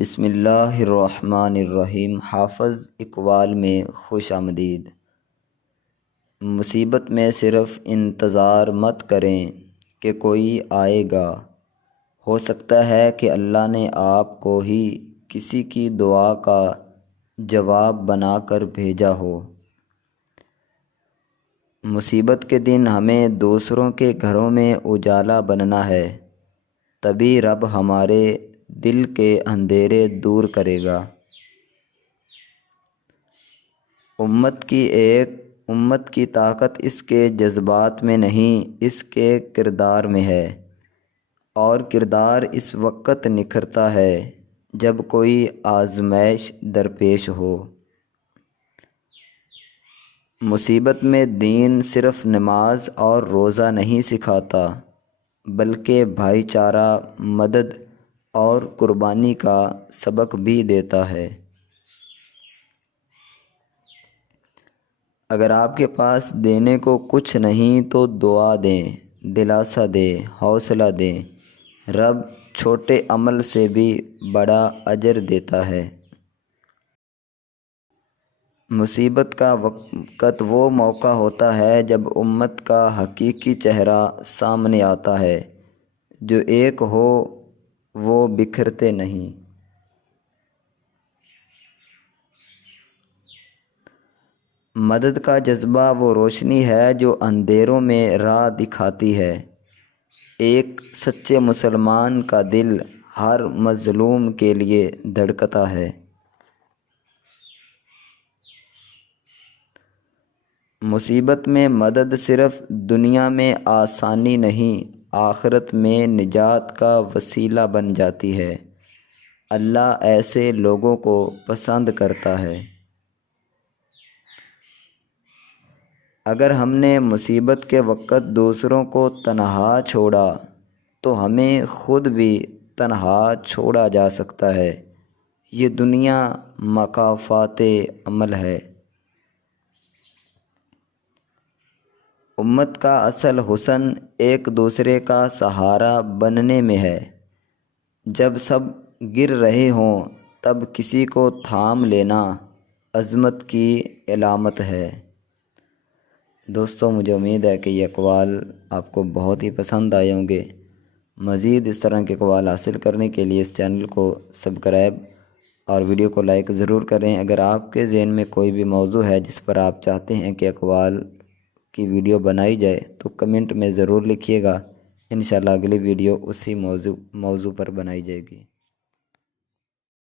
بسم اللہ الرحمن الرحیم۔ حافظ اقبال میں خوش آمدید۔ مصیبت میں صرف انتظار مت کریں کہ کوئی آئے گا، ہو سکتا ہے کہ اللہ نے آپ کو ہی کسی کی دعا کا جواب بنا کر بھیجا ہو۔ مصیبت کے دن ہمیں دوسروں کے گھروں میں اجالا بننا ہے، تبھی رب ہمارے دل کے اندھیرے دور کرے گا۔ امت کی طاقت اس کے جذبات میں نہیں، اس کے کردار میں ہے، اور کردار اس وقت نکھرتا ہے جب کوئی آزمائش درپیش ہو۔ مصیبت میں دین صرف نماز اور روزہ نہیں سکھاتا، بلکہ بھائی چارہ، مدد اور قربانی کا سبق بھی دیتا ہے۔ اگر آپ کے پاس دینے کو کچھ نہیں تو دعا دیں، دلاسا دیں، حوصلہ دیں۔ رب چھوٹے عمل سے بھی بڑا اجر دیتا ہے۔ مصیبت کا وقت وہ موقع ہوتا ہے جب امت کا حقیقی چہرہ سامنے آتا ہے۔ جو ایک ہو وہ بکھرتے نہیں۔ مدد کا جذبہ وہ روشنی ہے جو اندھیروں میں راہ دکھاتی ہے۔ ایک سچے مسلمان کا دل ہر مظلوم کے لیے دھڑکتا ہے۔ مصیبت میں مدد صرف دنیا میں آسانی نہیں، آخرت میں نجات کا وسیلہ بن جاتی ہے۔ اللہ ایسے لوگوں کو پسند کرتا ہے۔ اگر ہم نے مصیبت کے وقت دوسروں کو تنہا چھوڑا تو ہمیں خود بھی تنہا چھوڑا جا سکتا ہے۔ یہ دنیا مکافات عمل ہے۔ امت کا اصل حسن ایک دوسرے کا سہارا بننے میں ہے۔ جب سب گر رہے ہوں تب کسی کو تھام لینا عظمت کی علامت ہے۔ دوستو، مجھے امید ہے کہ یہ اقوال آپ کو بہت ہی پسند آئے ہوں گے۔ مزید اس طرح کے اقوال حاصل کرنے کے لیے اس چینل کو سبسکرائب اور ویڈیو کو لائک ضرور کریں۔ اگر آپ کے ذہن میں کوئی بھی موضوع ہے جس پر آپ چاہتے ہیں کہ اقوال کی ویڈیو بنائی جائے تو کمنٹ میں ضرور لکھیے گا۔ انشاءاللہ اگلی ویڈیو اسی موضوع پر بنائی جائے گی۔